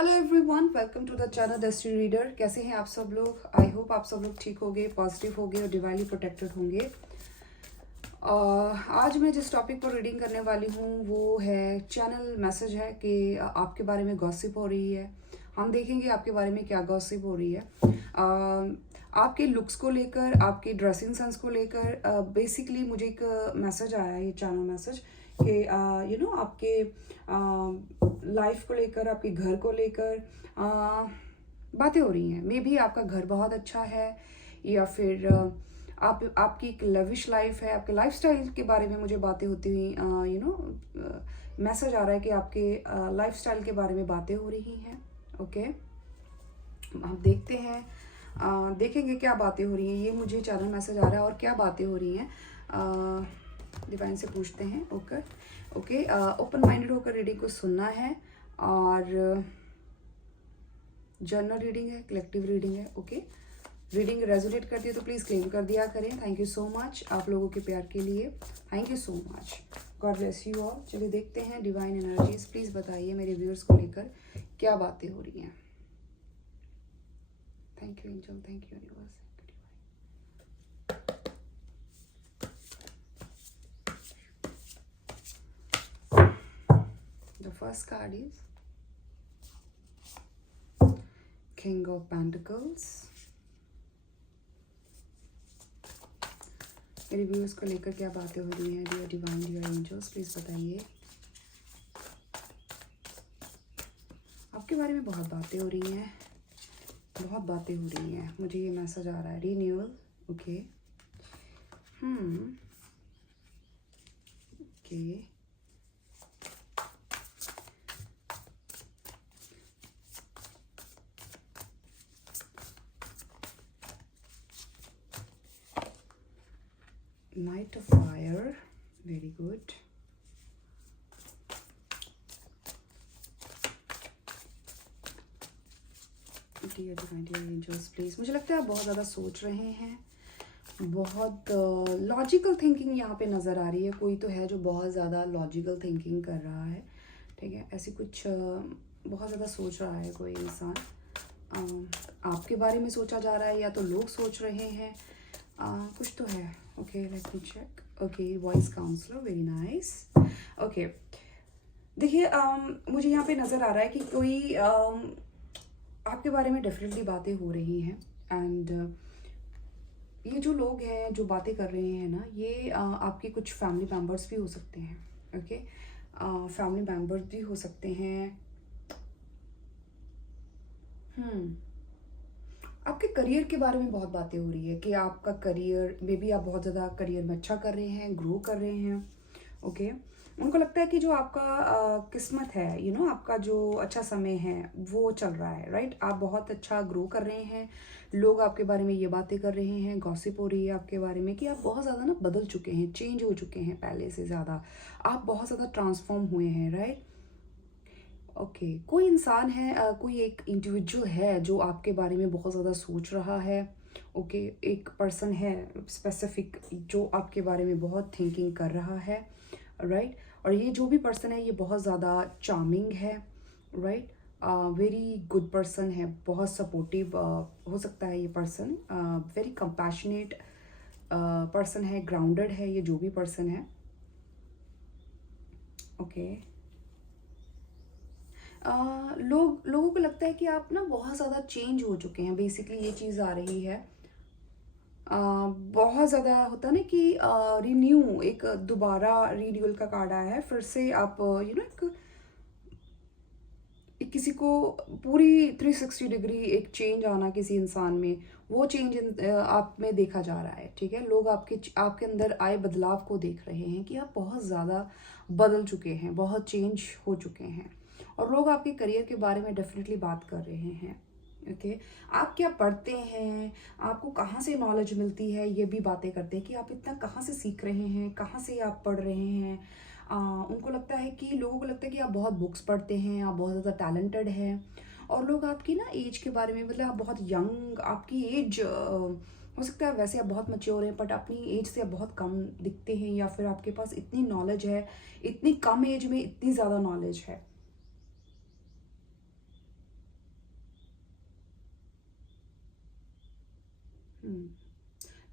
Hello everyone, welcome to the channel Destiny Reader. कैसे हैं आप सब लोग? आई होप आप सब लोग ठीक होंगे, पॉजिटिव होंगे और डिवाइनली प्रोटेक्टेड होंगे। आज मैं जिस टॉपिक पर रीडिंग करने वाली हूँ वो है चैनल मैसेज है कि आपके बारे में गॉसिप हो रही है। हम देखेंगे आपके बारे में क्या गॉसिप हो रही है। आपके लुक्स को लेकर, आपके ड्रेसिंग सेंस को लेकर बेसिकली मुझे एक मैसेज आया है, ये चैनल मैसेज कि आपके लाइफ को लेकर, आपके घर को लेकर बातें हो रही हैं। मे बी आपका घर बहुत अच्छा है या फिर आपकी एक लविश लाइफ है, आपके लाइफस्टाइल के बारे में मुझे बातें होती हुई मैसेज आ रहा है कि आपके लाइफस्टाइल के बारे में बातें हो रही हैं। ओके, हम देखते हैं, देखेंगे क्या बातें हो रही हैं। ये मुझे चैनल मैसेज आ रहा है और क्या बातें हो रही हैं डिवाइन से पूछते हैं। ओके, ओपन माइंडेड होकर रीडिंग को सुनना है और जर्नल रीडिंग है, कलेक्टिव रीडिंग है। ओके, रीडिंग रेजोनेट करती है तो प्लीज़ क्लेम कर दिया करें। थैंक यू सो मच आप लोगों के प्यार के लिए, thank you so much. God bless you all. चलिए देखते हैं डिवाइन एनर्जीज, प्लीज़ बताइए मेरे व्यूअर्स को लेकर क्या बातें हो रही हैं। Thank you angel, thank you universe. The first card is King of Pentacles। मेरे व्यूअर्स को लेकर क्या बातें हो रही हैं dear divine, dear angels, please बताइए। आपके बारे में बहुत बातें हो रही हैं, बहुत बातें हो रही हैं। मुझे ये मैसेज आ रहा है renewal. Okay, okay, Knight of Fire, very good। Dear divine, dear angels, please. मुझे लगता है आप बहुत ज़्यादा सोच रहे हैं, बहुत लॉजिकल थिंकिंग यहाँ पे नज़र आ रही है। कोई तो है जो बहुत ज़्यादा लॉजिकल थिंकिंग कर रहा है, ठीक है। ऐसी कुछ बहुत ज़्यादा सोच रहा है कोई इंसान। आपके बारे में सोचा जा रहा है या तो लोग सोच रहे हैं, कुछ तो है। Okay, let me check. Okay, voice counselor, very nice. Okay, देखिए मुझे यहाँ पे नज़र आ रहा है कि कोई आपके बारे में डेफिनेटली बातें हो रही हैं। एंड ये जो लोग हैं जो बातें कर रहे हैं ना, ये आपके कुछ फैमिली मेम्बर्स भी हो सकते हैं। ओके, फैमिली मेम्बर्स भी हो सकते हैं। आपके करियर के बारे में बहुत बातें हो रही है कि आपका करियर में भी आप बहुत ज़्यादा करियर में अच्छा कर रहे हैं, ग्रो कर रहे हैं। ओके, उनको लगता है कि जो आपका किस्मत है, आपका जो अच्छा समय है वो चल रहा है, राइट। आप बहुत अच्छा ग्रो कर रहे हैं। लोग आपके बारे में ये बातें कर रहे हैं, गॉसिप हो रही है आपके बारे में कि आप बहुत ज़्यादा ना बदल चुके हैं, चेंज हो चुके हैं पहले से ज़्यादा। आप बहुत ज़्यादा ट्रांसफॉर्म हुए हैं, राइट। ओके, कोई इंसान है, कोई एक इंडिविजुअल है जो आपके बारे में बहुत ज़्यादा सोच रहा है। ओके, एक पर्सन है स्पेसिफिक जो आपके बारे में बहुत थिंकिंग कर रहा है, राइट। और ये जो भी पर्सन है ये बहुत ज़्यादा चार्मिंग है, राइट। वेरी गुड पर्सन है, बहुत सपोर्टिव हो सकता है ये पर्सन। वेरी कंपैशनेट पर्सन है, ग्राउंडेड है ये जो भी पर्सन है। ओके, लोगों को लगता है कि आप ना बहुत ज़्यादा चेंज हो चुके हैं, बेसिकली ये चीज़ आ रही है। बहुत ज़्यादा होता है ना कि रिन्यू, एक दोबारा रिन्यूअल का कार्ड आया है। फिर से आप एक किसी को पूरी 360 डिग्री एक चेंज आना किसी इंसान में, वो चेंज आप में देखा जा रहा है, ठीक है। लोग आपके अंदर आए बदलाव को देख रहे हैं कि आप बहुत ज़्यादा बदल चुके हैं, बहुत चेंज हो चुके हैं। और लोग आपके करियर के बारे में डेफिनेटली बात कर रहे हैं। ओके, आप क्या पढ़ते हैं, आपको कहाँ से नॉलेज मिलती है, ये भी बातें करते हैं कि आप इतना कहाँ से सीख रहे हैं, कहाँ से आप पढ़ रहे हैं। उनको लगता है कि लोगों को लगता है कि आप बहुत बुक्स पढ़ते हैं, आप बहुत ज़्यादा टैलेंटेड हैं। और लोग आपकी ना एज के बारे में, मतलब आप बहुत यंग, आपकी एज हो सकता है वैसे आप बहुत मैच्योर हैं बट अपनी एज से आप बहुत कम दिखते हैं, या फिर आपके पास इतनी नॉलेज है, इतनी कम एज में इतनी ज़्यादा नॉलेज है।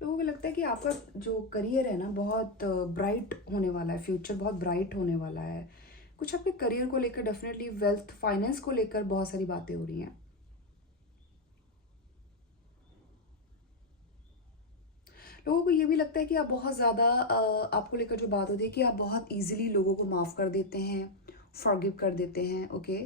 लोगों को लगता है कि आपका जो करियर है ना बहुत ब्राइट होने वाला है, फ्यूचर बहुत ब्राइट होने वाला है। कुछ आपके करियर को लेकर डेफिनेटली वेल्थ फाइनेंस को लेकर बहुत सारी बातें हो रही हैं। लोगों को ये भी लगता है कि आप बहुत ज़्यादा आपको लेकर जो बात होती है कि आप बहुत इजीली लोगों को माफ़ कर देते हैं, फॉरगिव कर देते हैं। ओके,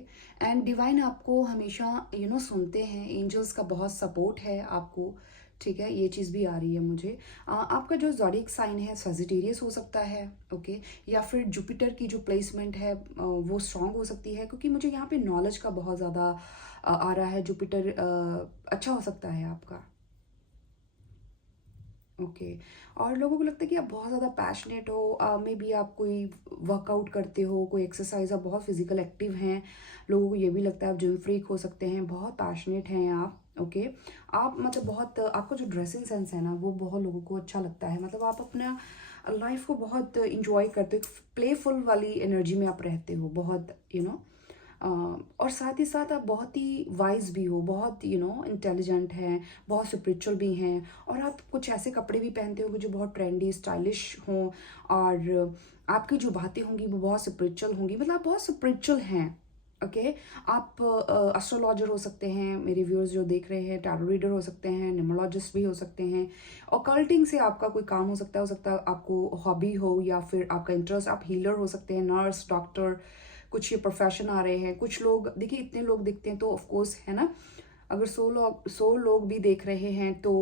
एंड डिवाइन आपको हमेशा सुनते हैं, एंजल्स का बहुत सपोर्ट है आपको। ठीक है, ये चीज़ भी आ रही है मुझे। आपका जो ज़ोडिएक साइन है सजिटेरियस हो सकता है। ओके, या फिर जुपिटर की जो प्लेसमेंट है वो स्ट्रांग हो सकती है, क्योंकि मुझे यहाँ पे नॉलेज का बहुत ज़्यादा आ रहा है। जुपिटर अच्छा हो सकता है आपका। ओके, और लोगों को लगता है कि आप बहुत ज़्यादा पैशनेट हो, मे बी आप कोई वर्कआउट करते हो, कोई एक्सरसाइज, आप बहुत फिजिकल एक्टिव हैं। लोगों को ये भी लगता है आप जिम फ्रीक हो सकते हैं, बहुत पैशनेट हैं आप। ओके, आप मतलब बहुत आपका जो ड्रेसिंग सेंस है ना वो बहुत लोगों को अच्छा लगता है। मतलब आप अपना लाइफ को बहुत इंजॉय करते हो, प्लेफुल वाली एनर्जी में आप रहते हो बहुत, और साथ ही साथ आप बहुत ही वाइज भी हो, बहुत इंटेलिजेंट हैं, बहुत स्पिरिचुअल भी हैं। और आप कुछ ऐसे कपड़े भी पहनते हो जो बहुत ट्रेंडी स्टाइलिश हों, और आपकी जो बातें होंगी वो बहुत स्पिरिचुअल होंगी। मतलब आप बहुत स्पिरिचुअल हैं। ओके, आप एस्ट्रोलॉजर हो सकते हैं, मेरे व्यूअर्स जो देख रहे हैं, टैरो रीडर हो सकते हैं, न्यूमरोलॉजिस्ट भी हो सकते हैं। ऑकल्टिंग से आपका कोई काम हो सकता है आपको हॉबी हो, या फिर आपका इंटरेस्ट, आप हीलर हो सकते हैं, नर्स, डॉक्टर, कुछ ये प्रोफेशन आ रहे हैं। कुछ लोग देखिए, इतने लोग दिखते हैं तो ऑफ कोर्स है ना, अगर 100 लोग भी देख रहे हैं तो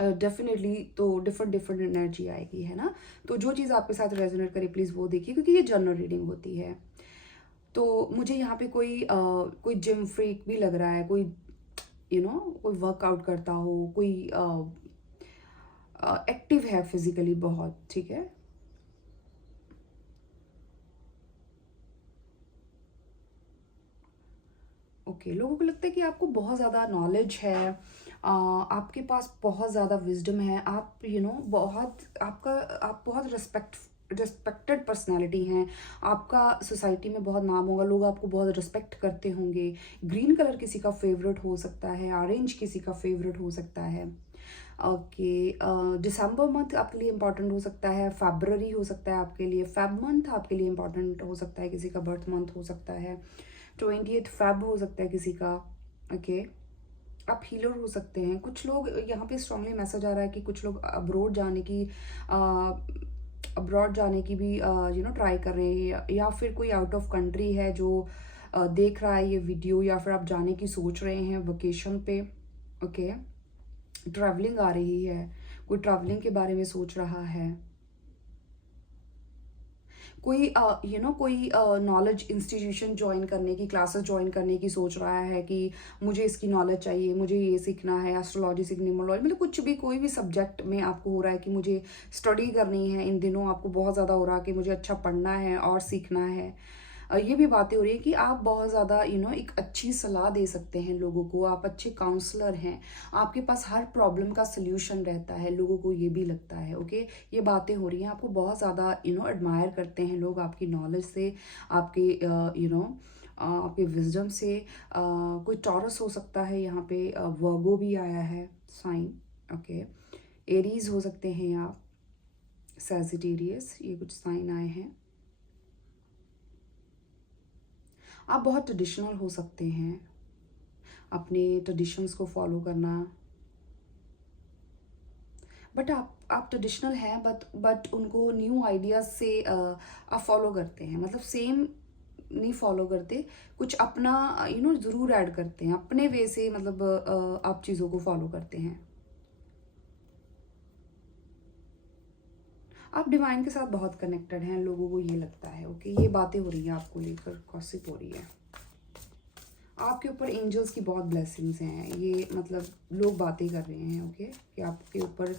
डेफिनेटली तो डिफरेंट डिफरेंट एनर्जी आएगी, है ना। तो जो चीज़ आपके साथ रेजोनेट करे प्लीज़ वो देखिए, क्योंकि ये जनरल रीडिंग होती है। तो मुझे यहाँ पे कोई जिम फ्रीक भी लग रहा है, कोई कोई वर्कआउट करता हो, कोई एक्टिव है फिजिकली बहुत। ठीक है, ओके, लोगों को लगता है कि आपको बहुत ज़्यादा नॉलेज है, आपके पास बहुत ज़्यादा विजडम है, आप बहुत आपका आप बहुत रिस्पेक्टेड पर्सनालिटी हैं। आपका सोसाइटी में बहुत नाम होगा, लोग आपको बहुत रिस्पेक्ट करते होंगे। ग्रीन कलर किसी का फेवरेट हो सकता है, ऑरेंज किसी का फेवरेट हो सकता है। ओके, दिसंबर मंथ आपके लिए इम्पॉर्टेंट हो सकता है, फरवरी हो सकता है आपके लिए, फेब मंथ आपके लिए इम्पॉर्टेंट हो सकता है, किसी का बर्थ मंथ हो सकता है, 28 फेब हो सकता है किसी का। ओके, आप हीलर हो सकते हैं। कुछ लोग यहाँ पे स्ट्रांगली मैसेज आ रहा है कि कुछ लोग अब्रॉड जाने की भी ट्राई कर रहे हैं, या फिर कोई आउट ऑफ कंट्री है जो देख रहा है ये वीडियो, या फिर आप जाने की सोच रहे हैं वेकेशन पे। ओके, ट्रैवलिंग आ रही है, कोई ट्रैवलिंग के बारे में सोच रहा है। कोई नॉलेज इंस्टीट्यूशन ज्वाइन करने की, क्लासेस ज्वाइन करने की सोच रहा है कि मुझे इसकी नॉलेज चाहिए, मुझे ये सीखना है, एस्ट्रोलॉजी सीखनी, न्यूमरोलॉजी, मतलब कुछ भी कोई भी सब्जेक्ट में आपको हो रहा है कि मुझे स्टडी करनी है। इन दिनों आपको बहुत ज़्यादा हो रहा है कि मुझे अच्छा पढ़ना है और सीखना है। ये भी बातें हो रही है कि आप बहुत ज़्यादा एक अच्छी सलाह दे सकते हैं लोगों को, आप अच्छे काउंसलर हैं, आपके पास हर प्रॉब्लम का सल्यूशन रहता है, लोगों को ये भी लगता है। ओके, ये बातें हो रही हैं, आपको बहुत ज़्यादा एडमायर करते हैं लोग, आपकी नॉलेज से, आपके आपके विजडम से। कोई टॉरस हो सकता है, यहाँ पे वर्गो भी आया है साइन। ओके, एरीज हो सकते हैं आप, सैजिटेरियस, ये कुछ साइन आए हैं। आप बहुत ट्रेडिशनल हो सकते हैं, अपने ट्रेडिशंस को फॉलो करना, बट आप ट्रेडिशनल हैं, बट उनको न्यू आइडियाज से आप फॉलो करते हैं। मतलब सेम नहीं फॉलो करते, कुछ अपना ज़रूर ऐड करते हैं अपने वे से। मतलब आप चीज़ों को फॉलो करते हैं। आप डिवाइन के साथ बहुत कनेक्टेड हैं, लोगों को ये लगता है। ओके, ये बातें हो रही हैं आपको लेकर, गॉसिप हो रही है। आपके ऊपर एंजल्स की बहुत ब्लेसिंग्स हैं, ये मतलब लोग बातें कर रहे हैं। ओके, कि आपके ऊपर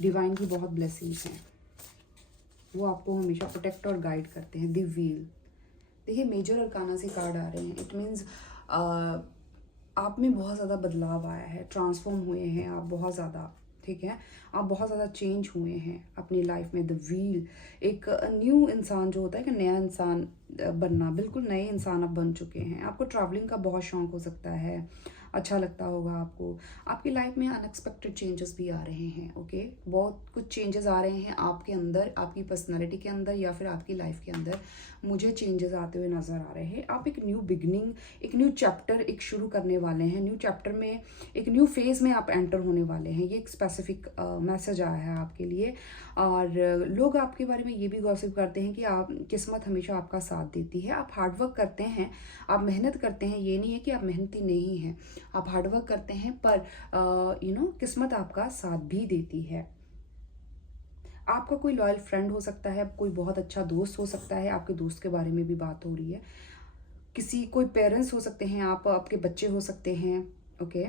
डिवाइन की बहुत ब्लेसिंग्स हैं, वो आपको हमेशा प्रोटेक्ट और गाइड करते हैं। द व्हील, देखिए मेजर अरकाना से कार्ड आ रहे हैं। इट मीन्स आप में बहुत ज़्यादा बदलाव आया है, ट्रांसफॉर्म हुए हैं आप बहुत ज़्यादा। ठीक है, आप बहुत ज़्यादा चेंज हुए हैं अपनी लाइफ में। द व्हील, एक न्यू इंसान जो होता है, कि नया इंसान बनना, बिल्कुल नए इंसान आप बन चुके हैं। आपको ट्रैवलिंग का बहुत शौक हो सकता है, अच्छा लगता होगा आपको। आपकी लाइफ में अनएक्सपेक्टेड चेंजेस भी आ रहे हैं, ओके। बहुत कुछ चेंजेस आ रहे हैं आपके अंदर, आपकी पर्सनैलिटी के अंदर या फिर आपकी लाइफ के अंदर मुझे चेंजेस आते हुए नज़र आ रहे हैं। आप एक न्यू बिगनिंग, एक न्यू चैप्टर एक शुरू करने वाले हैं। न्यू चैप्टर में एक न्यू फेज़ में आप एंटर होने वाले हैं। ये एक स्पेसिफिक मैसेज आया है आपके लिए। और लोग आपके बारे में ये भी गॉसिप करते हैं कि आप किस्मत हमेशा आपका साथ देती है। आप हार्डवर्क करते हैं, आप मेहनत करते हैं, ये नहीं है कि आप मेहनती नहीं हैं। आप हार्डवर्क करते हैं पर किस्मत आपका साथ भी देती है। आपका कोई लॉयल फ्रेंड हो सकता है, कोई बहुत अच्छा दोस्त हो सकता है, आपके दोस्त के बारे में भी बात हो रही है। कोई पेरेंट्स हो सकते हैं, आप आपके बच्चे हो सकते हैं, ओके।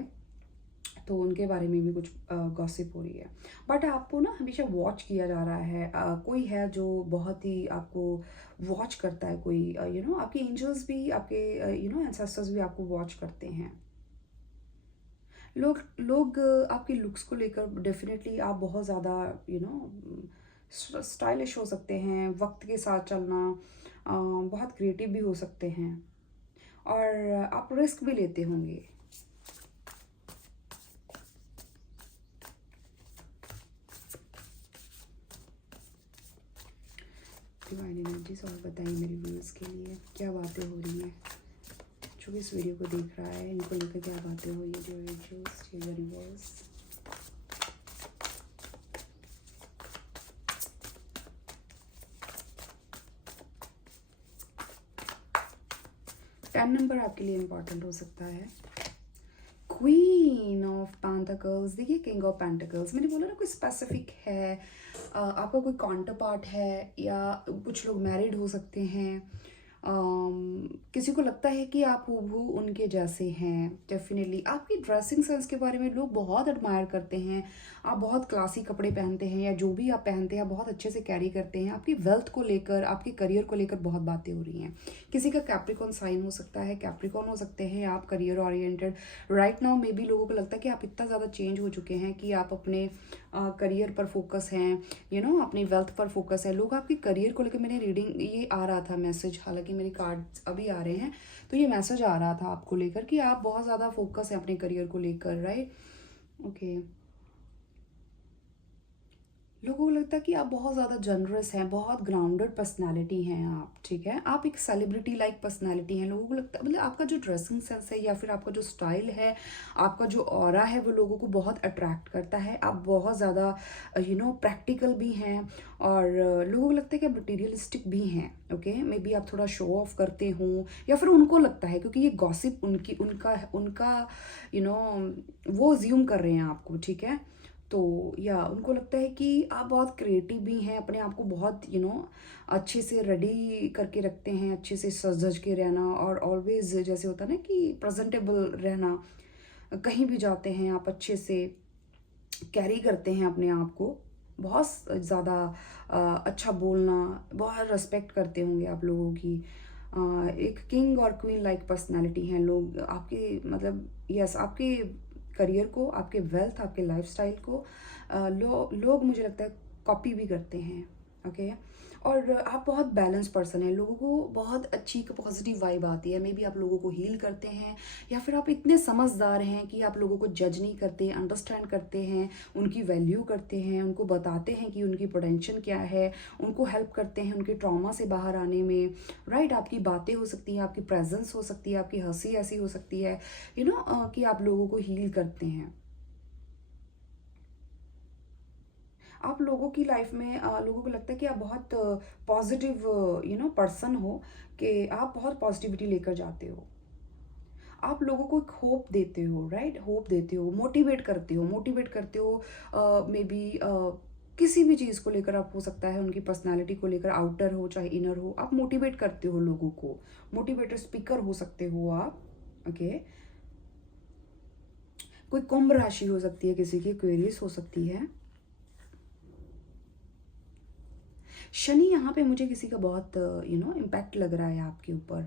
तो उनके बारे में भी कुछ गॉसिप हो रही है। बट आपको ना हमेशा वॉच किया जा रहा है। कोई है जो बहुत ही आपको वॉच करता है, कोई आपके एंजल्स भी, आपके एंसेस्टर्स भी आपको वॉच करते हैं। लोग लोग आपके लुक्स को लेकर डेफिनेटली आप बहुत ज़्यादा स्टाइलिश हो सकते हैं। वक्त के साथ चलना, बहुत क्रिएटिव भी हो सकते हैं और आप रिस्क भी लेते होंगे। डिवाइन एनर्जीज और बताइए मेरे व्यूअर्स के लिए क्या बातें हो रही हैं। जो भी इस वीडियो को देख रहा है, इनको लेकर क्या बातें हो रही है। जो एंजल्स, यूनिवर्स, 10 नंबर आपके लिए इम्पॉर्टेंट हो सकता है। क्वीन ऑफ पेंटिकल्स, देखिए किंग ऑफ पेंटिकल्स, मैंने बोला ना कोई स्पेसिफिक है। आपका कोई काउंटर पार्ट है या कुछ लोग मैरिड हो सकते हैं। किसी को लगता है कि आप हूबहू उनके जैसे हैं। डेफिनेटली आपकी ड्रेसिंग सेंस के बारे में लोग बहुत एडमायर करते हैं। आप बहुत क्लासी कपड़े पहनते हैं या जो भी आप पहनते हैं बहुत अच्छे से कैरी करते हैं। आपकी वेल्थ को लेकर, आपके करियर को लेकर बहुत बातें हो रही हैं। किसी का कैप्रिकॉन साइन हो सकता है, कैप्रिकॉन हो सकते हैं आप, career oriented. Right now may be लोगों को लगता है कि आप इतना ज़्यादा चेंज हो चुके हैं कि आप अपने करियर पर फोकस हैं, अपनी वेल्थ पर फोकस है। लोग आपके करियर को लेकर, मैंने रीडिंग ये आ रहा था मैसेज, हालांकि मेरे कार्ड्स अभी आ रहे हैं तो ये मैसेज आ रहा था आपको लेकर कि आप बहुत ज़्यादा फोकस है अपने करियर को लेकर, राइट, ओके। लोगों को लगता है कि आप बहुत ज़्यादा जनरस हैं, बहुत ग्राउंडेड पर्सनालिटी हैं आप, ठीक है। आप एक सेलिब्रिटी लाइक पर्सनालिटी हैं। लोगों को लगता है, मतलब आपका जो ड्रेसिंग सेंस है या फिर आपका जो स्टाइल है, आपका जो ऑरा है, वो लोगों को बहुत अट्रैक्ट करता है। आप बहुत ज़्यादा प्रैक्टिकल भी हैं और लोगों को लगता है कि आप मटीरियलिस्टिक भी हैं, ओके। मे बी आप थोड़ा शो ऑफ करते हों या फिर उनको लगता है, क्योंकि ये गॉसिप उनका वो ज्यूम कर रहे हैं आपको, ठीक है। तो या उनको लगता है कि आप बहुत क्रिएटिव भी हैं, अपने आप को बहुत अच्छे से रेडी करके रखते हैं, अच्छे से सज धज के रहना और ऑलवेज जैसे होता है ना कि प्रेजेंटेबल रहना। कहीं भी जाते हैं आप अच्छे से कैरी करते हैं अपने आप को, बहुत ज़्यादा अच्छा बोलना, बहुत रिस्पेक्ट करते होंगे आप लोगों की। एक किंग और क्वीन लाइक पर्सनालिटी हैं लोग आपके, मतलब यस, आपके करियर को, आपके वेल्थ, आपके लाइफस्टाइल को लोग मुझे लगता है कॉपी भी करते हैं, ओके। और आप बहुत बैलेंस पर्सन हैं। लोगों को बहुत अच्छी पॉजिटिव वाइब आती है। मे बी आप लोगों को हील करते हैं या फिर आप इतने समझदार हैं कि आप लोगों को जज नहीं करते, अंडरस्टैंड करते हैं, उनकी वैल्यू करते हैं, उनको बताते हैं कि उनकी पोटेंशियल क्या है, उनको हेल्प करते हैं उनके ट्रॉमा से बाहर आने में, राइट। आपकी बातें हो सकती हैं, आपकी प्रेजेंस हो सकती है, आपकी हंसी ऐसी हो सकती है कि आप लोगों को हील करते हैं। आप लोगों की लाइफ में लोगों को लगता है कि आप बहुत पॉजिटिव पर्सन हो, कि आप बहुत पॉजिटिविटी लेकर जाते हो। आप लोगों को एक होप देते हो, राइट, होप देते हो, मोटिवेट करते हो। मे बी किसी भी चीज़ को लेकर आप, हो सकता है उनकी पर्सनालिटी को लेकर, आउटर हो चाहे इनर हो, आप मोटिवेट करते हो लोगों को। मोटिवेटर स्पीकर हो सकते हो आप, ओके। कोई कुंभ राशि हो सकती है, किसी की क्वेरीज हो सकती है। शनि यहाँ पे मुझे किसी का बहुत इम्पैक्ट लग रहा है आपके ऊपर।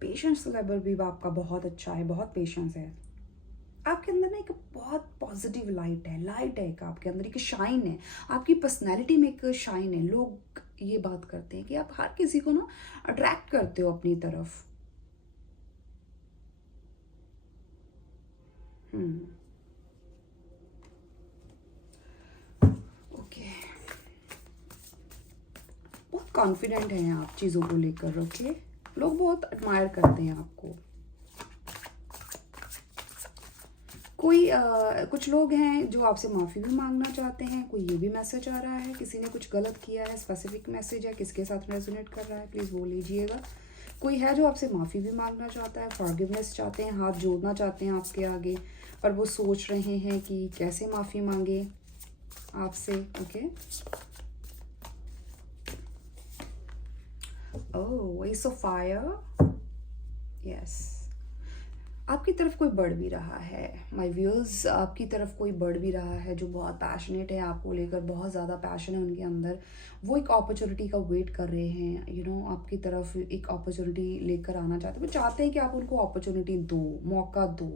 पेशेंस लेवल भी आपका बहुत अच्छा है, बहुत पेशेंस है आपके अंदर ना। एक बहुत पॉजिटिव लाइट है एक आपके अंदर, एक शाइन है, आपकी पर्सनैलिटी में एक शाइन है। लोग ये बात करते हैं कि आप हर किसी को ना अट्रैक्ट करते हो अपनी तरफ। हम्म। ओके, बहुत कॉन्फिडेंट हैं आप चीज़ों को लेकर। ओके, लोग बहुत एडमायर करते हैं आपको। कोई कुछ लोग हैं जो आपसे माफ़ी भी मांगना चाहते हैं। कोई ये भी मैसेज आ रहा है, किसी ने कुछ गलत किया है, स्पेसिफिक मैसेज है, किसके साथ रेजोनेट कर रहा है प्लीज़ बोल लीजिएगा। कोई है जो आपसे माफ़ी भी मांगना चाहता है, फॉरगिवनेस चाहते हैं, हाथ जोड़ना चाहते हैं आपके आगे, पर वो सोच रहे हैं कि कैसे माफ़ी मांगे आपसे। Okay, oh S of fire, yes. आपकी तरफ कोई बढ़ भी रहा है माय व्यूअर्स, आपकी तरफ कोई बढ़ भी रहा है जो बहुत पैशनेट है आपको लेकर, बहुत ज़्यादा पैशन है उनके अंदर। वो एक अपॉर्चुनिटी का वेट कर रहे हैं, यू नो आपकी तरफ एक अपॉर्चुनिटी लेकर आना चाहते हैं। वो चाहते हैं कि आप उनको अपॉर्चुनिटी दो, मौका दो।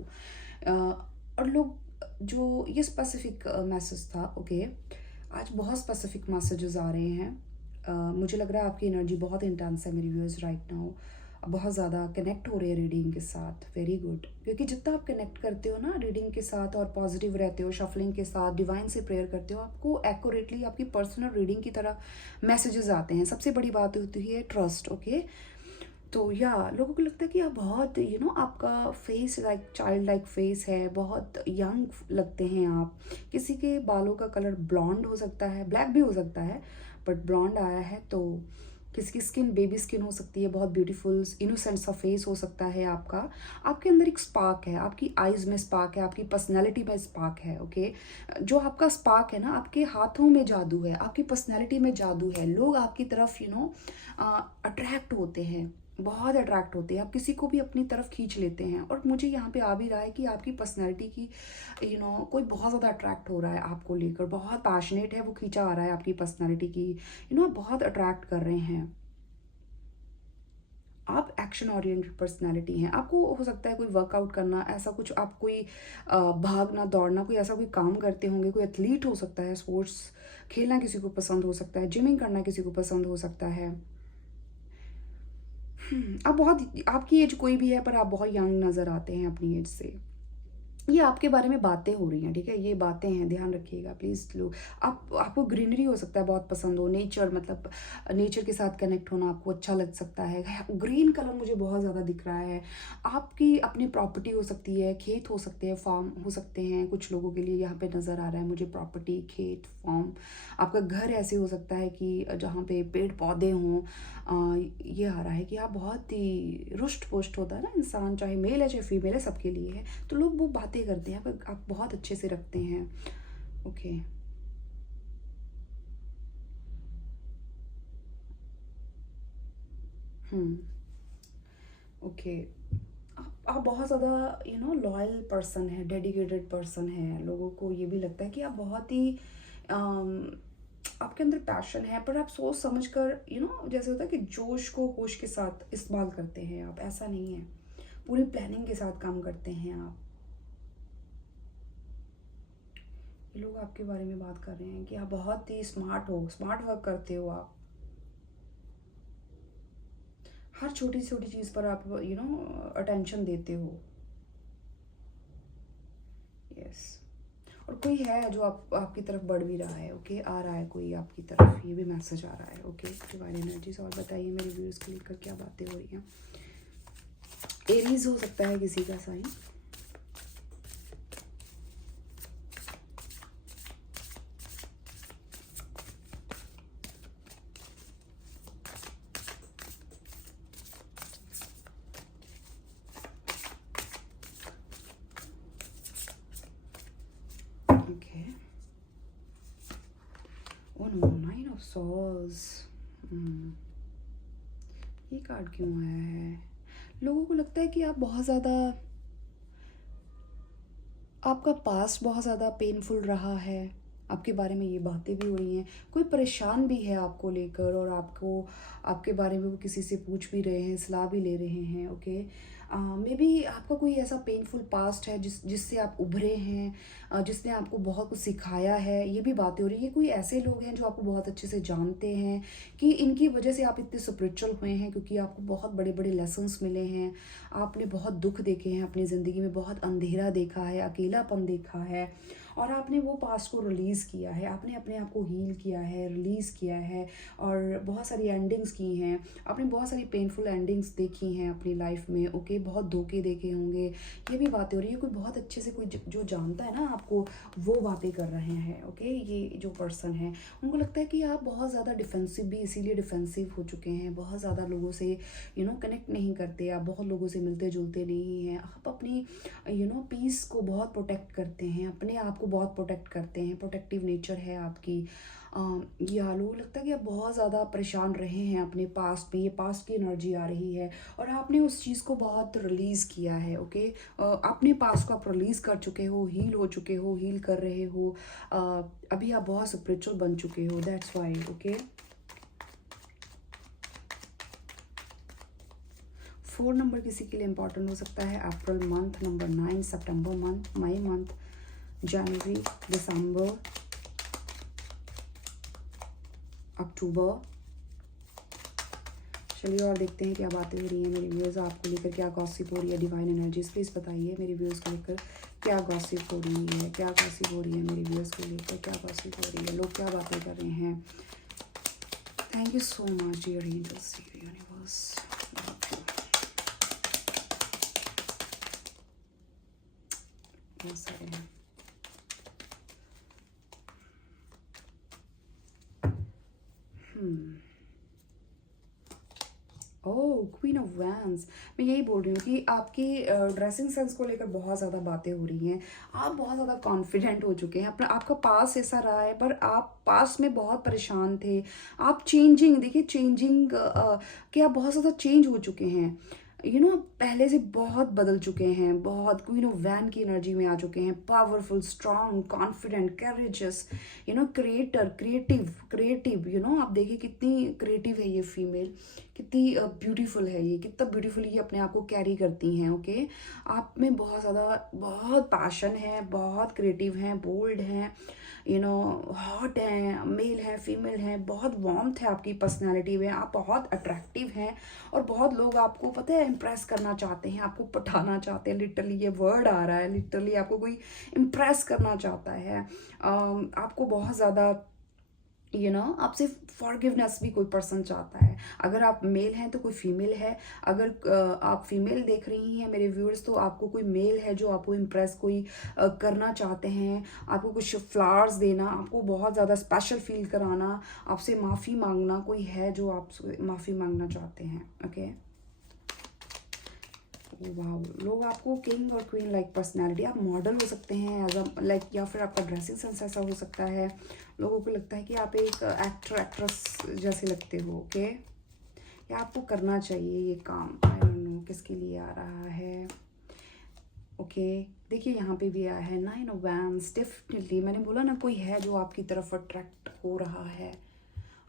और लोग जो ये स्पेसिफिक मैसेज था। ओके, आज बहुत स्पेसिफिक मैसेजेस आ रहे हैं। मुझे लग रहा है आपकी एनर्जी बहुत इंटेंस है मेरी व्यूअर्स राइट नाउ, बहुत ज़्यादा कनेक्ट हो रहे हैं रीडिंग के साथ। वेरी गुड, क्योंकि जितना आप कनेक्ट करते हो ना रीडिंग के साथ और पॉजिटिव रहते हो, शफलिंग के साथ डिवाइन से प्रेयर करते हो, आपको एक्यूरेटली आपकी पर्सनल रीडिंग की तरह मैसेजेस आते हैं। सबसे बड़ी बात होती है ट्रस्ट। ओके, तो या लोगों को लगता है कि आप बहुत आपका face like child like face है, बहुत यंग लगते हैं आप। किसी के बालों का कलर ब्लॉन्ड हो सकता है, ब्लैक भी हो सकता है, बट ब्लॉन्ड आया है। तो किसी की स्किन बेबी स्किन हो सकती है, बहुत ब्यूटीफुल इनोसेंट सा फेस हो सकता है आपका। आपके अंदर एक स्पार्क है, आपकी आईज में स्पार्क है, आपकी पर्सनैलिटी में स्पार्क है। ओके, जो आपका स्पार्क है ना, आपके हाथों में जादू है, आपकी पर्सनैलिटी में जादू है। लोग आपकी तरफ अट्रैक्ट होते हैं, बहुत अट्रैक्ट होते हैं। आप किसी को भी अपनी तरफ खींच लेते हैं। और मुझे यहाँ पे आ भी रहा है कि आपकी पर्सनैलिटी की कोई बहुत ज़्यादा अट्रैक्ट हो रहा है आपको लेकर, बहुत पैशनेट है, वो खींचा आ रहा है आपकी पर्सनैलिटी की, आप बहुत अट्रैक्ट कर रहे हैं। आप एक्शन ओरिएंटेड पर्सनैलिटी हैं। आपको हो सकता है कोई वर्कआउट करना, ऐसा कुछ आप कोई भागना दौड़ना, कोई ऐसा कोई काम करते होंगे। कोई एथलीट हो सकता है, स्पोर्ट्स खेलना किसी को पसंद हो सकता है, जिमिंग करना किसी को पसंद हो सकता है। आप बहुत, आपकी एज कोई भी है पर आप बहुत यंग नज़र आते हैं अपनी एज से। ये आपके बारे में बातें हो रही हैं, ठीक है, ये बातें हैं, ध्यान रखिएगा प्लीज़। लोग आपको ग्रीनरी हो सकता है बहुत पसंद हो, नेचर मतलब नेचर के साथ कनेक्ट होना आपको अच्छा लग सकता है। ग्रीन कलर मुझे बहुत ज़्यादा दिख रहा है। आपकी अपनी प्रॉपर्टी हो सकती है, खेत हो सकते हैं, फार्म हो सकते हैं। कुछ लोगों के लिए यहाँ पे नज़र आ रहा है मुझे प्रॉपर्टी, खेत, फार्म। आपका घर ऐसे हो सकता है कि जहाँ पे पेड़ पौधे हों। ये आ रहा है कि आप बहुत ही रुष्ट पुष्ट होता है ना इंसान, चाहे मेल है चाहे फीमेल है, सबके लिए है। तो लोग वो बातें करते हैं, आप बहुत अच्छे से रखते हैं। ओके, ओके, आप बहुत ज़्यादा लॉयल पर्सन है, डेडिकेटेड पर्सन है। लोगों को ये भी लगता है कि आप बहुत ही आपके अंदर पैशन है, पर आप सोच समझ कर जैसे होता है कि जोश को होश के साथ इस्तेमाल करते हैं आप, ऐसा नहीं है। पूरी प्लानिंग के साथ काम करते हैं आप। ये लोग आपके बारे में बात कर रहे हैं कि आप बहुत ही स्मार्ट हो, स्मार्ट वर्क करते हो आप। हर छोटी छोटी चीज़ पर आप अटेंशन देते हो। यस, और कोई है जो आपकी तरफ बढ़ भी रहा है। ओके, आ रहा है कोई आपकी तरफ, ये भी मैसेज आ रहा है। ओके, डिवाइन एनर्जीज, और बताइए मेरे व्यूअर्स के लेकर क्या बातें हो रही हैं। एरीज हो सकता है किसी का sign. Okay, oh no, 9 of swords. ये कार्ड क्यों आया है? लोगों को लगता है कि आप बहुत ज़्यादा, आपका पास्ट बहुत ज़्यादा पेनफुल रहा है। आपके बारे में ये बातें भी हो रही हैं। कोई परेशान भी है आपको लेकर, और आपको आपके बारे में वो किसी से पूछ भी रहे हैं, सलाह भी ले रहे हैं। ओके, मे बी आपका कोई ऐसा पेनफुल पास्ट है जिससे आप उभरे हैं, जिसने आपको बहुत कुछ सिखाया है, ये भी बातें हो रही है। ये कोई ऐसे लोग हैं जो आपको बहुत अच्छे से जानते हैं कि इनकी वजह से आप इतने स्पिरिचुअल हुए हैं, क्योंकि आपको बहुत बड़े बड़े लेसन्स मिले हैं। आपने बहुत दुख देखे हैं अपनी ज़िंदगी में, बहुत अंधेरा देखा है, अकेलापन देखा है, और आपने वो पास्ट को रिलीज़ किया है, आपने अपने आप को हील किया है, रिलीज़ किया है, और बहुत सारी एंडिंग्स की हैं। आपने बहुत सारी पेनफुल एंडिंग्स देखी हैं अपनी लाइफ में, ओके, बहुत धोखे देखे होंगे, ये भी बातें हो रही है। कोई बहुत अच्छे से कोई जो जानता है ना आपको, वो बातें कर रहे हैं, ओके। ये जो पर्सन है, उनको लगता है कि आप बहुत ज़्यादा डिफेंसिव भी इसीलिए डिफेंसिव हो चुके हैं, बहुत ज़्यादा लोगों से कनेक्ट नहीं करते, आप बहुत लोगों से मिलते जुलते नहीं हैं, आप अपनी पीस को बहुत प्रोटेक्ट करते हैं, अपने आप को बहुत प्रोटेक्ट करते हैं, प्रोटेक्टिव नेचर है आपकी। ये आलू लगता है कि आप बहुत ज़्यादा परेशान रहे हैं अपने पास्ट में, ये पास्ट की एनर्जी आ रही है, और आपने उस चीज़ को बहुत रिलीज़ किया है, ओके। अपने पास्ट को आप रिलीज़ कर चुके हो, हील हो चुके हो, हील कर रहे हो, अभी आप बहुत स्पिरिचुअल बन चुके हो, दैट्स वाई, ओके। 4 नंबर किसी के लिए इंपॉर्टेंट हो सकता है। अप्रैल मंथ, नंबर 9, सितंबर मंथ, मई मंथ, जनवरी, दिसंबर, अक्टूबर। चलिए और देखते हैं क्या बातें हो रही हैं मेरे व्यूअर्स, आपको लेकर क्या गॉसिप हो रही है। डिवाइन एनर्जीज प्लीज़ बताइए मेरे व्यूअर्स को लेकर क्या गॉसिप हो रही है, क्या गॉसिप हो रही है मेरे व्यूअर्स को लेकर, क्या गॉसिप हो रही है, लोग क्या बातें कर रहे हैं। Thank you so much dear angels, dear universe. बहुत सारे हैं। Oh, queen of wands. मैं यही बोल रही हूँ कि आपकी ड्रेसिंग सेंस को लेकर बहुत ज़्यादा बातें हो रही हैं, आप बहुत ज़्यादा कॉन्फिडेंट हो चुके हैं। अपना आपका पास ऐसा रहा है, पर आप पास में बहुत परेशान थे। आप चेंजिंग, देखिए चेंजिंग, कि आप बहुत ज़्यादा चेंज हो चुके हैं, पहले से बहुत बदल चुके हैं, बहुत क्वीन ऑफ वैन की एनर्जी में आ चुके हैं। Powerful, strong, confident, courageous, creator, creative, आप देखिए कितनी क्रिएटिव है ये फीमेल, कितनी ब्यूटीफुल है ये, कितना ब्यूटीफुल ये अपने आप को कैरी करती हैं, ओके। आप में बहुत ज़्यादा, बहुत पैशन है, बहुत क्रिएटिव हैं, बोल्ड हैं, हॉट हैं, मेल हैं, फीमेल हैं, बहुत वार्मथ है आपकी पर्सनैलिटी में, आप बहुत अट्रैक्टिव हैं, और बहुत लोग आपको पता है इम्प्रेस करना चाहते हैं, आपको पटाना चाहते हैं। लिटरली ये वर्ड आ रहा है, लिटरली आपको कोई इम्प्रेस करना चाहता है, आपको बहुत ज़्यादा आपसे फॉरगिवनेस भी कोई पर्सन चाहता है। अगर आप मेल हैं तो कोई फीमेल है, अगर आप फीमेल देख रही हैं मेरे व्यूअर्स, तो आपको कोई मेल है जो आपको इम्प्रेस कोई करना चाहते हैं, आपको कुछ फ्लावर्स देना, आपको बहुत ज़्यादा स्पेशल फील कराना, आपसे माफ़ी मांगना कोई है जो आपसे माफ़ी मांगना चाहते हैं, ओके। वाह, लोग आपको किंग और क्वीन लाइक पर्सनालिटी, आप मॉडल हो सकते हैं एज अ लाइक, या फिर आपका ड्रेसिंग सेंस ऐसा हो सकता है, लोगों को लगता है कि आप एक एक्टर एक्ट्रेस जैसे लगते हो, ओके। या आपको करना चाहिए ये काम, आई डोंट नो किसके लिए आ रहा है, ओके। देखिए यहाँ पे भी आया है 9 ऑफ वैंड्स। डेफिनेटली मैंने बोला ना, कोई है जो आपकी तरफ अट्रैक्ट हो रहा है,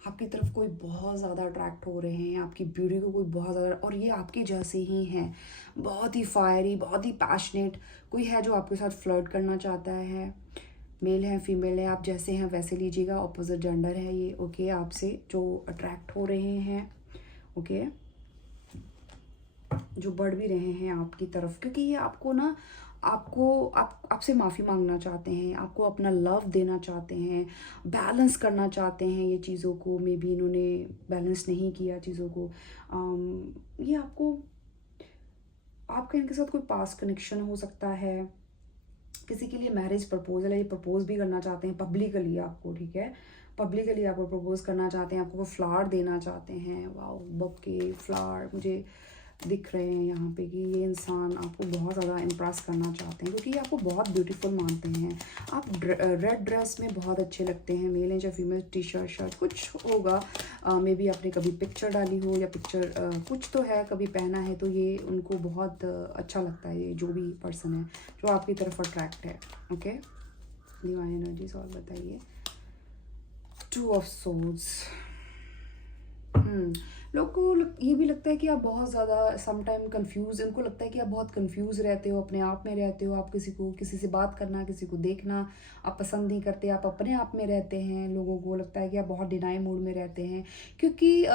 आपकी तरफ कोई बहुत ज़्यादा अट्रैक्ट हो रहे हैं, आपकी ब्यूटी को कोई बहुत ज़्यादा, और ये आपके जैसे ही हैं, बहुत ही फायरी, बहुत ही पैशनेट। कोई है जो आपके साथ फ्लर्ट करना चाहता है, मेल है, फीमेल है, आप जैसे हैं वैसे लीजिएगा, ऑपोजिट जेंडर है ये, ओके। आपसे जो अट्रैक्ट हो रहे हैं, ओके, जो बढ़ भी रहे हैं आपकी तरफ, क्योंकि ये आपको ना, आपसे माफ़ी मांगना चाहते हैं, आपको अपना लव देना चाहते हैं, बैलेंस करना चाहते हैं ये चीज़ों को। मे बी इन्होंने बैलेंस नहीं किया चीज़ों को। ये आपका इनके साथ कोई पास्ट कनेक्शन हो सकता है, किसी के लिए मैरिज प्रपोजल है, ये प्रपोज भी करना चाहते हैं पब्लिकली आपको, ठीक है। पब्लिकली आपको प्रपोज करना चाहते हैं, आपको वो फ्लावर देना चाहते हैं। वाओ, बबके फ्लावर मुझे दिख रहे हैं यहाँ पे कि ये इंसान आपको बहुत ज़्यादा इम्प्रेस करना चाहते हैं, क्योंकि ये आपको बहुत ब्यूटीफुल मानते हैं। आप रेड ड्रेस में बहुत अच्छे लगते हैं, मेल या फीमेल, टी शर्ट, शर्ट कुछ होगा, मे बी आपने कभी पिक्चर डाली हो, या पिक्चर कुछ तो है, कभी पहना है, तो ये उनको बहुत अच्छा लगता है, ये जो भी पर्सन है जो आपकी तरफ अट्रैक्ट है, ओके। डिवाइन एनर्जीज और बताइए। 2 ऑफ सोर्ड्स, हुँ। लोग को ये भी लगता है कि आप बहुत ज़्यादा सम टाइम कन्फ्यूज़, उनको लगता है कि आप बहुत कन्फ्यूज़ रहते हो, अपने आप में रहते हो, आप किसी से बात करना, किसी को देखना आप पसंद नहीं करते, आप अपने आप में रहते हैं। लोगों को लगता है कि आप बहुत डिनाई मोड में रहते हैं, क्योंकि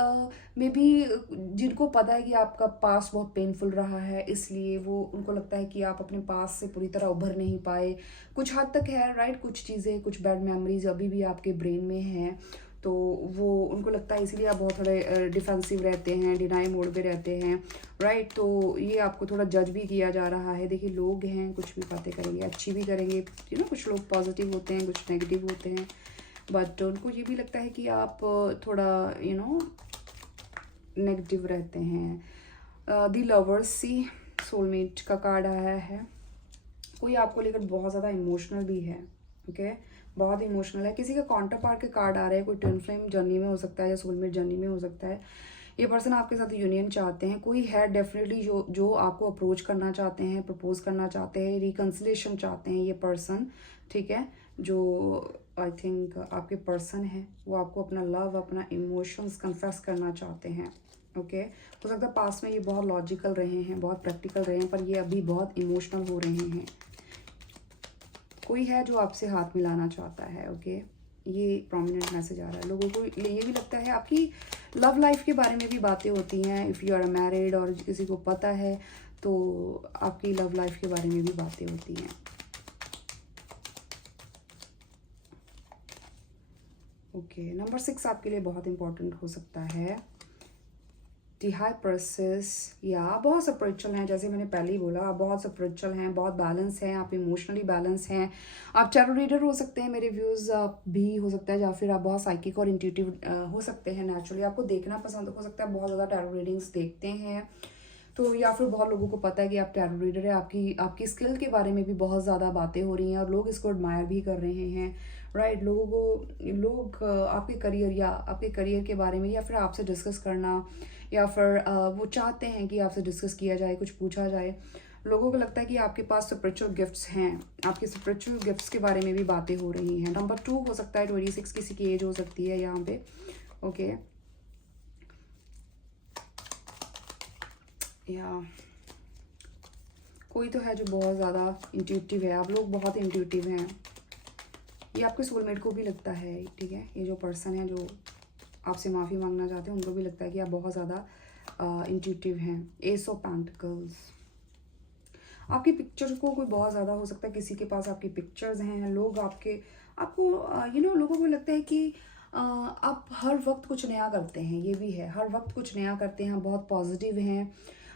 मेबी जिनको पता है कि आपका पास्ट बहुत पेनफुल रहा है, इसलिए वो उनको लगता है कि आप अपने पास्ट से पूरी तरह उभर नहीं पाए। कुछ हद तक है, राइट? कुछ चीज़ें, कुछ बैड मेमोरीज़ अभी भी आपके ब्रेन में हैं। तो वो उनको लगता है इसीलिए आप बहुत थोड़े डिफेंसिव रहते हैं, डिनाई मोड पे रहते हैं, राइट? तो ये आपको थोड़ा जज भी किया जा रहा है। देखिए, लोग हैं, कुछ भी बातें करेंगे, अच्छी भी करेंगे, कुछ लोग पॉजिटिव होते हैं, कुछ नेगेटिव होते हैं, बट उनको ये भी लगता है कि आप थोड़ा नेगेटिव रहते हैं। दी लवर्स सी सोलमेट का कार्ड आया है। कोई आपको लेकर बहुत ज़्यादा इमोशनल भी है, ओके? बहुत इमोशनल है। किसी का काउंटर पार्ट के कार्ड आ रहे हैं, कोई ट्विन फ्लेम जर्नी में हो सकता है या सोलमेट जर्नी में हो सकता है। ये पर्सन आपके साथ यूनियन चाहते हैं, कोई है डेफिनेटली जो जो आपको अप्रोच करना चाहते हैं, प्रपोज करना चाहते हैं, रिकन्सिलेशन चाहते हैं ये पर्सन, ठीक है? जो आई थिंक आपके पर्सन है, वो आपको अपना लव, अपना इमोशंस कन्फेस करना चाहते हैं, ओके? हो सकता है पास में ये बहुत लॉजिकल रहे हैं, बहुत प्रैक्टिकल रहे हैं, पर ये अभी बहुत इमोशनल हो रहे हैं। कोई है जो आपसे हाथ मिलाना चाहता है, ओके? ये प्रोमिनेंट मैसेज आ रहा है। लोगों को ये भी लगता है आपकी लव लाइफ के बारे में भी बातें होती हैं। इफ़ यू आर मैरिड और किसी को पता है तो आपकी लव लाइफ के बारे में भी बातें होती हैं। ओके, नंबर 6 आपके लिए बहुत इंपॉर्टेंट हो सकता है। दी हाई प्रेसेस, या आप बहुत स्पिरिचुअल हैं, जैसे मैंने पहले ही बोला, आप बहुत स्पिरिचुअल हैं, बहुत बैलेंस हैं, आप इमोशनली बैलेंस हैं। आप टैरो रीडर हो सकते हैं, मेरे व्यूज़ भी हो सकता है, या फिर आप बहुत साइकिक और इंट्यूटिव हो सकते हैं। नेचुरली आपको देखना पसंद हो सकता है, बहुत ज़्यादा टैरो रीडिंग्स देखते हैं, तो या फिर बहुत लोगों को पता है कि आप टैरो रीडर है। आपकी आपकी स्किल के बारे में भी बहुत ज़्यादा बातें हो रही हैं और लोग इसको एडमायर भी कर रहे हैं, राइट? लोग आपके करियर या आपके करियर के बारे में या फिर आपसे डिस्कस करना, या फिर वो चाहते हैं कि आपसे डिस्कस किया जाए, कुछ पूछा जाए। लोगों को लगता है कि आपके पास स्पिरिचुअल गिफ्ट्स हैं, आपके स्पिरिचुअल गिफ्ट्स के बारे में भी बातें हो रही हैं। नंबर 2 हो सकता है 26, किसी की एज हो सकती है यहाँ पे, ओके? या कोई तो है जो बहुत ज़्यादा इंट्यूटिव है, आप लोग बहुत इंट्यूटिव हैं। ये आपके सोलमेट को भी लगता है, ठीक है? ये जो पर्सन है जो आपसे माफ़ी मांगना चाहते हैं, उनको भी लगता है कि आप बहुत ज़्यादा इंट्यूटिव हैं। एस ऑफ पेंटिकल्स, आपकी पिक्चर को कोई बहुत ज़्यादा हो सकता है, किसी के पास आपकी पिक्चर्स हैं। लोग आपको लोगों को लगता है कि आप हर वक्त कुछ नया करते हैं, ये भी है, हर वक्त कुछ नया करते हैं, बहुत पॉजिटिव हैं।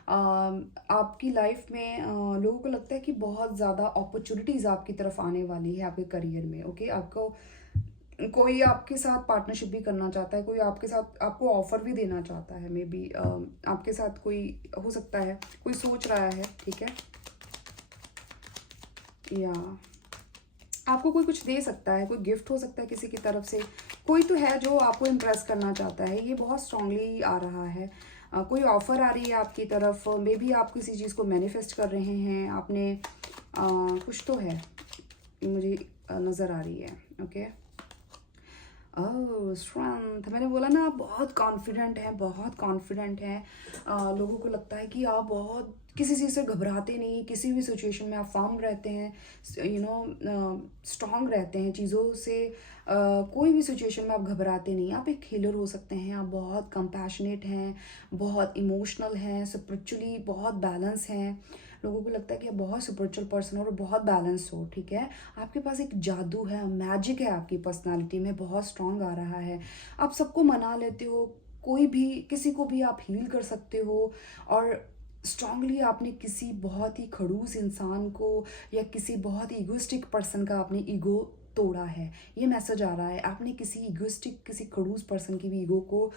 आपकी लाइफ में लोगों को लगता है कि बहुत ज़्यादा अपॉर्चुनिटीज़ आपकी तरफ आने वाली है आपके करियर में, ओके? आपको कोई आपके साथ पार्टनरशिप भी करना चाहता है, कोई आपके साथ आपको ऑफर भी देना चाहता है, मे बी आपके साथ कोई हो सकता है, कोई सोच रहा है, ठीक है? या आपको कोई कुछ दे सकता है, कोई गिफ्ट हो सकता है किसी की तरफ से। कोई तो है जो आपको इम्प्रेस करना चाहता है, ये बहुत स्ट्रांगली आ रहा है। कोई ऑफर आ रही है आपकी तरफ, मे बी आप किसी चीज़ को मैनिफेस्ट कर रहे हैं, आपने कुछ तो है, मुझे नज़र आ रही है, ओके? ओह, स्ट्रेंथ, मैंने बोला ना, आप बहुत कॉन्फिडेंट हैं, बहुत कॉन्फिडेंट हैं। लोगों को लगता है कि आप बहुत किसी चीज़ से घबराते नहीं, किसी भी सिचुएशन में आप फर्म रहते हैं, स्ट्रांग रहते हैं चीज़ों से। कोई भी सिचुएशन में आप घबराते नहीं। आप एक हीलर हो सकते हैं, आप बहुत कंपैशनेट हैं, बहुत इमोशनल हैं, स्पिरिचुअली बहुत बैलेंस हैं। लोगों को लगता है कि आप बहुत स्पिरिचुअल पर्सन हो और बहुत बैलेंस हो, ठीक है? आपके पास एक जादू है, मैजिक है आपकी पर्सनालिटी में, बहुत स्ट्रांग आ रहा है। आप सबको मना लेते हो, कोई भी किसी को भी आप हील कर सकते हो। और स्ट्रांगली आपने किसी बहुत ही खड़ूस इंसान को या किसी बहुत ही इगोइस्टिक पर्सन का आपने ईगो तोड़ा है। ये मैसेज आ रहा है, आपने किसी इगोइस्टिक, किसी खड़ूस पर्सन की भी ईगो को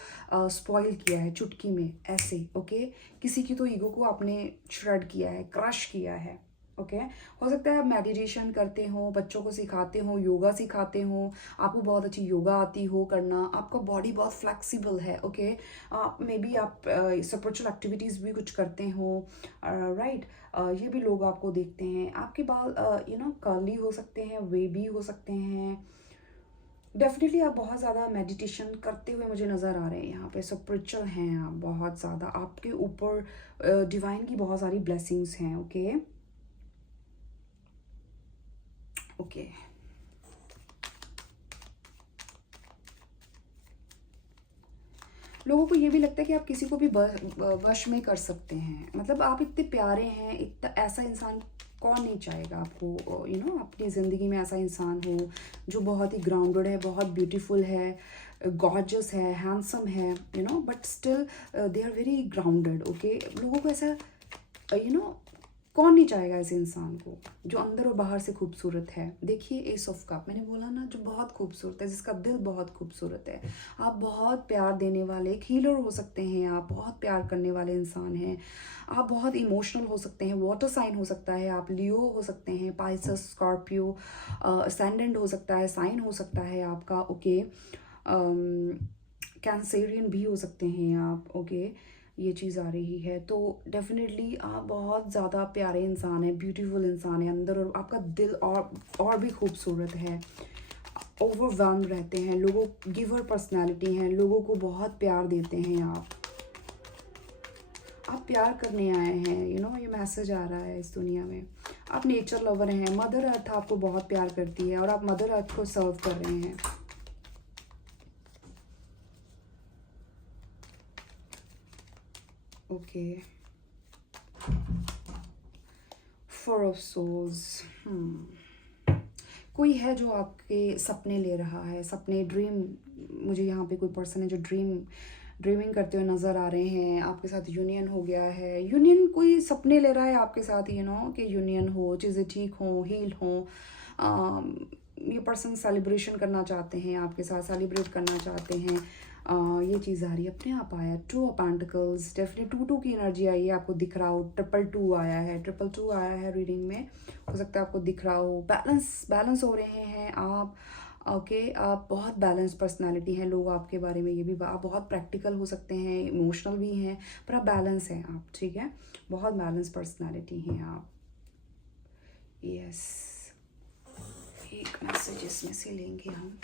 स्पॉइल किया है चुटकी में, ऐसे, ओके? किसी की तो ईगो को आपने श्रेड किया है, क्रश किया है, ओके? हो सकता है आप मेडिटेशन करते हो, बच्चों को सिखाते हो, योगा सिखाते हो, आपको बहुत अच्छी योगा आती हो करना, आपका बॉडी बहुत फ्लेक्सिबल है, ओके? मे बी आप स्पिरिचुअल एक्टिविटीज़ भी कुछ करते हो, राइट? ये भी लोग आपको देखते हैं। आपके बाल कर्ली हो सकते हैं, वेवी हो सकते हैं, डेफिनेटली आप बहुत ज़्यादा मेडिटेशन करते हुए मुझे नज़र आ रहे हैं यहाँ पे, स्पिरिचुअल हैं आप बहुत ज़्यादा, आपके ऊपर डिवाइन की बहुत सारी ब्लेसिंग्स हैं। ओके ओके लोगों को ये भी लगता है कि आप किसी को भी वश में कर सकते हैं, मतलब आप इतने प्यारे हैं, इतना ऐसा इंसान कौन नहीं चाहेगा आपको, अपनी ज़िंदगी में ऐसा इंसान हो जो बहुत ही ग्राउंडेड है, बहुत ब्यूटीफुल है, गॉर्जियस है, हैंडसम है, but still they are very grounded. Okay लोगों को ऐसा कौन नहीं चाहेगा ऐसे इंसान को जो अंदर और बाहर से खूबसूरत है। देखिए एस ऑफ कप, मैंने बोला ना, जो बहुत खूबसूरत है, जिसका दिल बहुत खूबसूरत है। आप बहुत प्यार देने वाले एक हीलर हो सकते हैं, आप बहुत प्यार करने वाले इंसान हैं, आप बहुत इमोशनल हो सकते हैं, वाटर साइन हो सकता है, आप लियो हो सकते हैं, पाइसस, स्कॉर्पियो, असेंडेंट हो सकता है, साइन हो सकता है आपका। ओके कैंसेरियन भी हो सकते हैं आप। ओके ये चीज़ आ रही है, तो डेफिनेटली आप बहुत ज़्यादा प्यारे इंसान हैं, ब्यूटीफुल इंसान है अंदर, और आपका दिल और भी खूबसूरत है, ओवरवेल्म रहते हैं, लोगों गिवर पर्सनालिटी हैं, लोगों को बहुत प्यार देते हैं आप प्यार करने आए हैं, ये मैसेज आ रहा है इस दुनिया में। आप नेचर लवर हैं, मदर अर्थ आपको बहुत प्यार करती है और आप मदर अर्थ को सर्व कर रहे हैं। ओके फोर ऑफ सोल्स, कोई है जो आपके सपने ले रहा है, सपने, ड्रीम, मुझे यहाँ पे कोई पर्सन है जो ड्रीमिंग करते हुए नज़र आ रहे हैं, आपके साथ यूनियन हो गया है, यूनियन कोई सपने ले रहा है आपके साथ, कि यूनियन हो, चीज़ें ठीक हो, हील हो। ये पर्सन सेलिब्रेशन करना चाहते हैं आपके साथ, सेलिब्रेट करना चाहते हैं। ये चीज़ आ रही है, अपने आप आया, 2 ऑफ पेंटिकल्स, डेफिनेटली 2 की एनर्जी आई है, आपको दिख रहा हो, 2 आया है, 2 आया है रीडिंग में, हो सकता है आपको दिख रहा हो, बैलेंस हो रहे हैं आप। ओके आप बहुत बैलेंस पर्सनालिटी हैं, लोग आपके बारे में ये भी, आप बहुत प्रैक्टिकल हो सकते हैं, इमोशनल भी हैं, पर आप बैलेंस हैं आप, ठीक है, बहुत बैलेंस पर्सनालिटी हैं आप। यस एक मैसेज इसमें से लेंगे हम।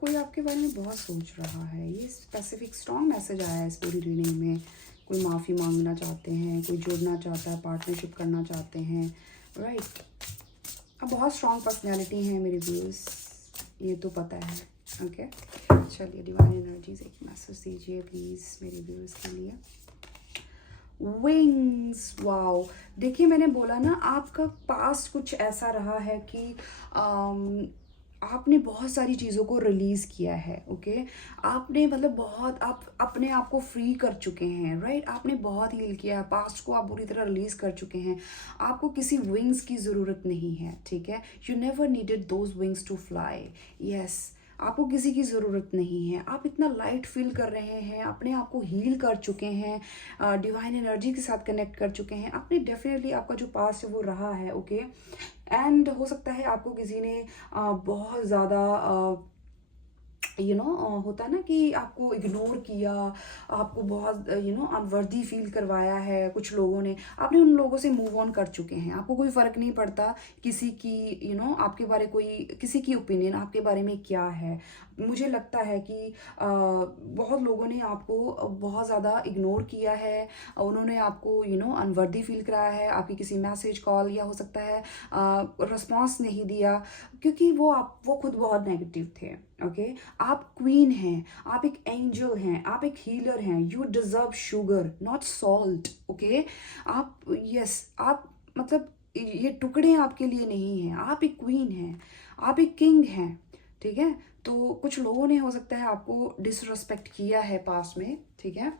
कोई आपके बारे में बहुत सोच रहा है, ये स्पेसिफिक स्ट्रॉन्ग मैसेज आया है इस पूरी रीडिंग में। कोई माफ़ी मांगना चाहते हैं, कोई जुड़ना चाहता है, पार्टनरशिप करना चाहते हैं, राइट। अब बहुत स्ट्रॉन्ग पर्सनैलिटी हैं मेरे व्यूज़, ये तो पता है। ओके चलिए डिवाइन एनर्जीज एक मैसेज दीजिए प्लीज़ मेरे व्यूज़ के लिए। विंग्स, वाओ, देखिए मैंने बोला ना, आपका पास्ट कुछ ऐसा रहा है कि आपने बहुत सारी चीज़ों को रिलीज़ किया है। ओके आपने मतलब बहुत, आप अपने आप को फ्री कर चुके हैं, राइट। आपने बहुत हील किया है, पास्ट को आप पूरी तरह रिलीज़ कर चुके हैं, आपको किसी विंग्स की ज़रूरत नहीं है, ठीक है। You never needed those wings to fly. Yes आपको किसी की ज़रूरत नहीं है, आप इतना लाइट फील कर रहे हैं, अपने आप को हील कर चुके हैं, डिवाइन एनर्जी के साथ कनेक्ट कर चुके हैं आपने। डेफिनेटली आपका जो पास्ट है वो रहा है। ओके एंड हो सकता है आपको किसी ने बहुत ज़्यादा होता है ना कि आपको इग्नोर किया, आपको बहुत अनवर्दी फील करवाया है कुछ लोगों ने, आपने उन लोगों से मूव ऑन कर चुके हैं, आपको कोई फ़र्क नहीं पड़ता किसी की आपके बारे, कोई किसी की ओपिनियन आपके बारे में क्या है। मुझे लगता है कि बहुत लोगों ने आपको बहुत ज़्यादा इग्नोर किया है, उन्होंने आपको अनवर्दी फील कराया है, आपकी किसी मैसेज कॉल या हो सकता है रिस्पॉन्स नहीं दिया, क्योंकि वो खुद बहुत नेगेटिव थे। ओके आप क्वीन हैं, आप एक एंजल हैं, आप एक हीलर हैं, you deserve sugar not salt. Okay आप आप मतलब ये टुकड़े आपके लिए नहीं हैं, आप एक क्वीन हैं, आप एक किंग हैं, ठीक है। तो कुछ लोगों ने हो सकता है आपको डिसरिस्पेक्ट किया है पास्ट में, ठीक है।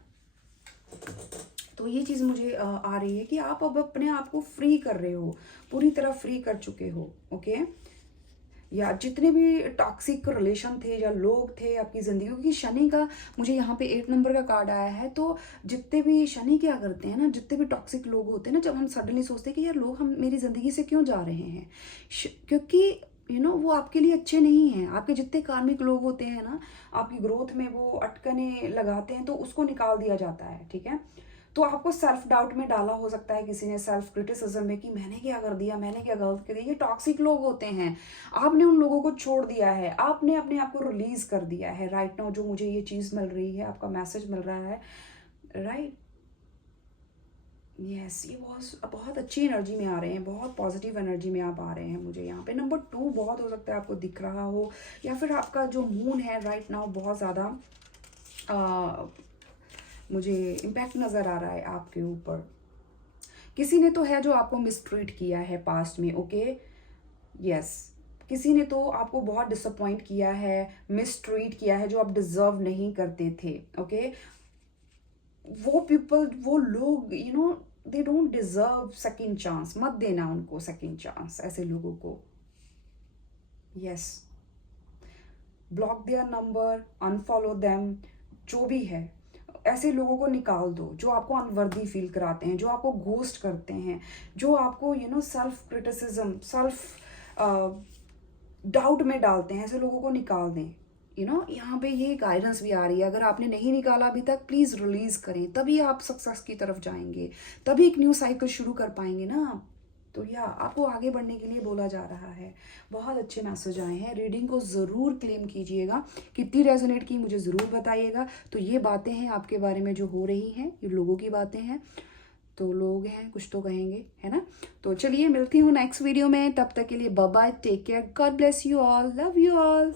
तो ये चीज़ मुझे आ रही है कि आप अब अपने आप को फ्री कर रहे हो, पूरी तरह फ्री कर चुके हो। ओके या जितने भी टॉक्सिक रिलेशन थे या लोग थे आपकी ज़िंदगी में, क्योंकि शनि का मुझे यहाँ पे 8 नंबर का कार्ड आया है। तो जितने भी शनि क्या करते हैं ना, जितने भी टॉक्सिक लोग होते हैं ना, जब हम सडनली सोचते हैं कि यार लोग हम मेरी ज़िंदगी से क्यों जा रहे हैं, क्योंकि वो आपके लिए अच्छे नहीं हैं। आपके जितने कार्मिक लोग होते हैं ना, आपकी ग्रोथ में वो अटकने लगाते हैं, तो उसको निकाल दिया जाता है, ठीक है। तो आपको सेल्फ डाउट में डाला हो सकता है किसी ने, सेल्फ क्रिटिसिज्म में, कि मैंने क्या कर दिया, मैंने क्या गलत कर दिया। ये टॉक्सिक लोग होते हैं। आपने उन लोगों को छोड़ दिया है, आपने अपने आप को रिलीज कर दिया है। राइट नाउ जो मुझे ये चीज़ मिल रही है, आपका मैसेज मिल रहा है, राइट, यस, ये बहुत बहुत अच्छी एनर्जी में आ रहे हैं, बहुत पॉजिटिव एनर्जी में आप आ रहे हैं। मुझे यहाँ पे नंबर 2 बहुत हो सकता है आपको दिख रहा हो, या फिर आपका जो मून है राइट नाउ बहुत ज़्यादा मुझे इम्पैक्ट नज़र आ रहा है आपके ऊपर। किसी ने तो है जो आपको मिसट्रीट किया है पास्ट में, ओके, यस, किसी ने तो आपको बहुत डिसअपॉइंट किया है, मिसट्रीट किया है, जो आप डिजर्व नहीं करते थे, ओके। वो पीपल, वो लोग, they don't deserve second chance. मत देना उनको सेकंड चांस, ऐसे लोगों को। Yes, block their number, unfollow them, जो भी है, ऐसे लोगों को निकाल दो जो आपको अनवर्दी फील कराते हैं, जो आपको घोस्ट करते हैं, जो आपको सेल्फ क्रिटिसिज्म, सेल्फ डाउट में डालते हैं। ऐसे लोगों को निकाल दें। यहाँ पे ये गाइडेंस भी आ रही है, अगर आपने नहीं निकाला अभी तक, प्लीज़ रिलीज़ करें, तभी आप सक्सेस की तरफ जाएंगे, तभी एक न्यू साइकिल शुरू कर पाएंगे ना आप। तो या आपको आगे बढ़ने के लिए बोला जा रहा है। बहुत अच्छे मैसेज आए हैं। रीडिंग को ज़रूर क्लेम कीजिएगा, कितनी रेजोनेट की मुझे ज़रूर बताइएगा। तो ये बातें हैं आपके बारे में जो हो रही हैं, ये लोगों की बातें हैं, तो लोग हैं, कुछ तो कहेंगे, है ना। तो चलिए मिलती हूँ नेक्स्ट वीडियो में, तब तक के लिए bye bye, take care, God bless you all, love you all.